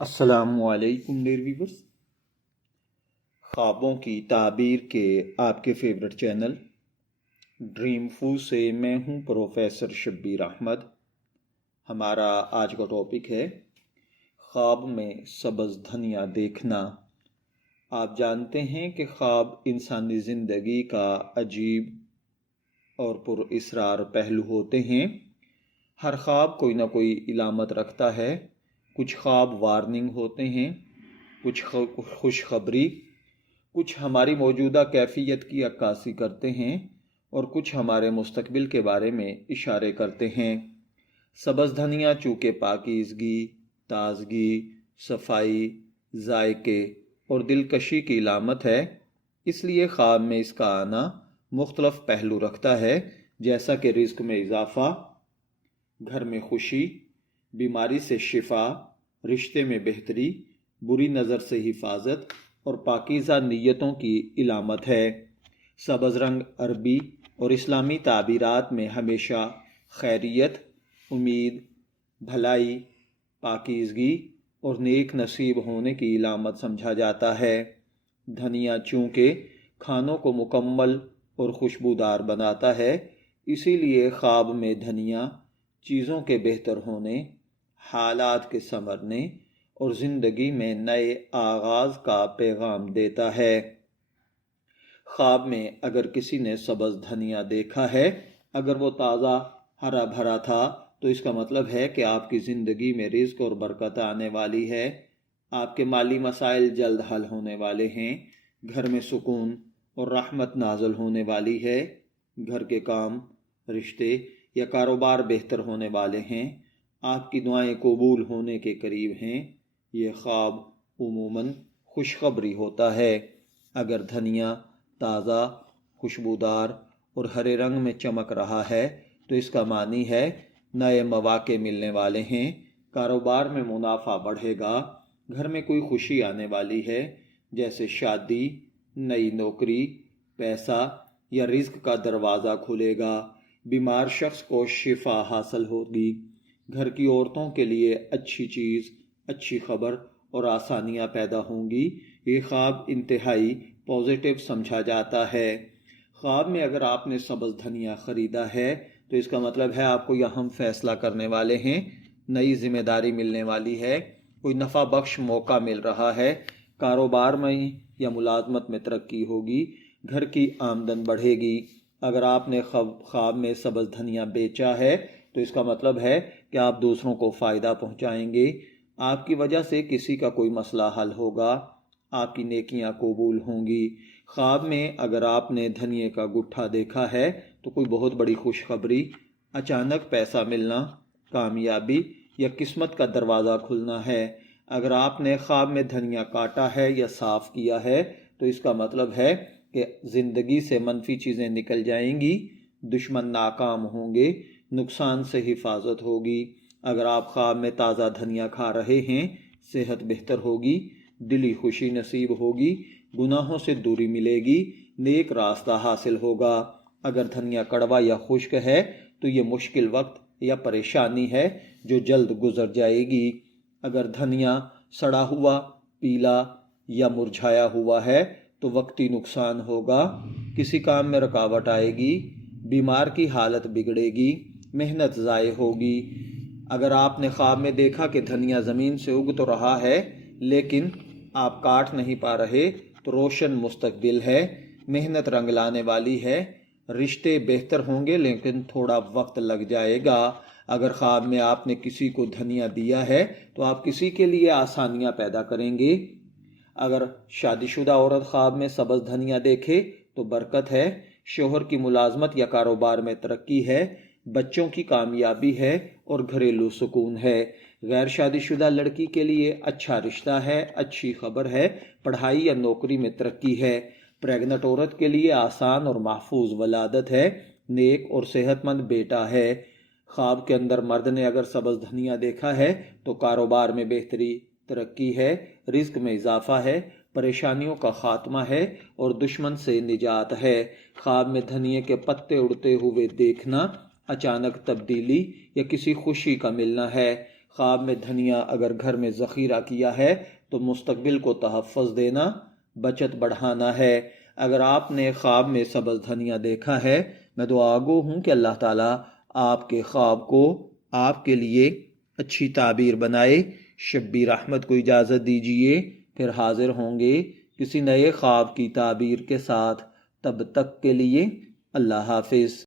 السلام علیکم dear viewers, خوابوں کی تعبیر کے آپ کے فیورٹ چینل ڈریم فو سے میں ہوں پروفیسر شبیر احمد۔ ہمارا آج کا ٹاپک ہے خواب میں سبز دھنیا دیکھنا۔ آپ جانتے ہیں کہ خواب انسانی زندگی کا عجیب اور پر اسرار پہلو ہوتے ہیں۔ ہر خواب کوئی نہ کوئی علامت رکھتا ہے۔ کچھ خواب وارننگ ہوتے ہیں، کچھ خوشخبری، کچھ ہماری موجودہ کیفیت کی عکاسی کرتے ہیں اور کچھ ہمارے مستقبل کے بارے میں اشارے کرتے ہیں۔ سبز دھنیا چونکہ پاکیزگی، تازگی، صفائی، ذائقے اور دلکشی کی علامت ہے، اس لیے خواب میں اس کا آنا مختلف پہلو رکھتا ہے، جیسا کہ رزق میں اضافہ، گھر میں خوشی، بیماری سے شفا، رشتے میں بہتری، بری نظر سے حفاظت اور پاکیزہ نیتوں کی علامت ہے۔ سبز رنگ عربی اور اسلامی تعبیرات میں ہمیشہ خیریت، امید، بھلائی، پاکیزگی اور نیک نصیب ہونے کی علامت سمجھا جاتا ہے۔ دھنیا چونکہ کھانوں کو مکمل اور خوشبودار بناتا ہے، اسی لیے خواب میں دھنیا چیزوں کے بہتر ہونے، حالات کے سنورنے اور زندگی میں نئے آغاز کا پیغام دیتا ہے۔ خواب میں اگر کسی نے سبز دھنیا دیکھا ہے، اگر وہ تازہ ہرا بھرا تھا، تو اس کا مطلب ہے کہ آپ کی زندگی میں رزق اور برکت آنے والی ہے، آپ کے مالی مسائل جلد حل ہونے والے ہیں، گھر میں سکون اور رحمت نازل ہونے والی ہے، گھر کے کام، رشتے یا کاروبار بہتر ہونے والے ہیں، آپ کی دعائیں قبول ہونے کے قریب ہیں۔ یہ خواب عموماً خوشخبری ہوتا ہے۔ اگر دھنیا تازہ، خوشبودار اور ہرے رنگ میں چمک رہا ہے تو اس کا معنی ہے نئے مواقع ملنے والے ہیں، کاروبار میں منافع بڑھے گا، گھر میں کوئی خوشی آنے والی ہے، جیسے شادی، نئی نوکری، پیسہ یا رزق کا دروازہ کھلے گا، بیمار شخص کو شفا حاصل ہوگی، گھر کی عورتوں کے لیے اچھی چیز، اچھی خبر اور آسانیاں پیدا ہوں گی۔ یہ خواب انتہائی پازیٹیو سمجھا جاتا ہے۔ خواب میں اگر آپ نے سبز دھنیا خریدا ہے تو اس کا مطلب ہے آپ کو یہ اہم فیصلہ کرنے والے ہیں، نئی ذمہ داری ملنے والی ہے، کوئی نفع بخش موقع مل رہا ہے، کاروبار میں یا ملازمت میں ترقی ہوگی، گھر کی آمدن بڑھے گی۔ اگر آپ نے خواب میں سبز دھنیا بیچا ہے تو اس کا مطلب ہے کہ آپ دوسروں کو فائدہ پہنچائیں گے، آپ کی وجہ سے کسی کا کوئی مسئلہ حل ہوگا، آپ کی نیکیاں قبول ہوں گی۔ خواب میں اگر آپ نے دھنیے کا گٹھا دیکھا ہے تو کوئی بہت بڑی خوشخبری، اچانک پیسہ ملنا، کامیابی یا قسمت کا دروازہ کھلنا ہے۔ اگر آپ نے خواب میں دھنیا کاٹا ہے یا صاف کیا ہے تو اس کا مطلب ہے کہ زندگی سے منفی چیزیں نکل جائیں گی، دشمن ناکام ہوں گے، نقصان سے حفاظت ہوگی۔ اگر آپ خواب میں تازہ دھنیا کھا رہے ہیں، صحت بہتر ہوگی، دلی خوشی نصیب ہوگی، گناہوں سے دوری ملے گی، نیک راستہ حاصل ہوگا۔ اگر دھنیا کڑوا یا خشک ہے تو یہ مشکل وقت یا پریشانی ہے جو جلد گزر جائے گی۔ اگر دھنیا سڑا ہوا، پیلا یا مرجھایا ہوا ہے تو وقتی نقصان ہوگا، کسی کام میں رکاوٹ آئے گی، بیمار کی حالت بگڑے گی، محنت ضائع ہوگی۔ اگر آپ نے خواب میں دیکھا کہ دھنیا زمین سے اگ تو رہا ہے لیکن آپ کاٹ نہیں پا رہے تو روشن مستقبل ہے، محنت رنگ لانے والی ہے، رشتے بہتر ہوں گے لیکن تھوڑا وقت لگ جائے گا۔ اگر خواب میں آپ نے کسی کو دھنیا دیا ہے تو آپ کسی کے لیے آسانیاں پیدا کریں گے۔ اگر شادی شدہ عورت خواب میں سبز دھنیا دیکھے تو برکت ہے، شوہر کی ملازمت یا کاروبار میں ترقی ہے، بچوں کی کامیابی ہے اور گھریلو سکون ہے۔ غیر شادی شدہ لڑکی کے لیے اچھا رشتہ ہے، اچھی خبر ہے، پڑھائی یا نوکری میں ترقی ہے۔ پریگنٹ عورت کے لیے آسان اور محفوظ ولادت ہے، نیک اور صحت مند بیٹا ہے۔ خواب کے اندر مرد نے اگر سبز دھنیا دیکھا ہے تو کاروبار میں بہتری، ترقی ہے، رزق میں اضافہ ہے، پریشانیوں کا خاتمہ ہے اور دشمن سے نجات ہے۔ خواب میں دھنیے کے پتے اڑتے ہوئے دیکھنا اچانک تبدیلی یا کسی خوشی کا ملنا ہے۔ خواب میں دھنیا اگر گھر میں ذخیرہ کیا ہے تو مستقبل کو تحفظ دینا، بچت بڑھانا ہے۔ اگر آپ نے خواب میں سبز دھنیا دیکھا ہے، میں دعا گو ہوں کہ اللہ تعالیٰ آپ کے خواب کو آپ کے لیے اچھی تعبیر بنائے۔ شبیر احمد کو اجازت دیجیے، پھر حاضر ہوں گے کسی نئے خواب کی تعبیر کے ساتھ۔ تب تک کے لیے اللہ حافظ۔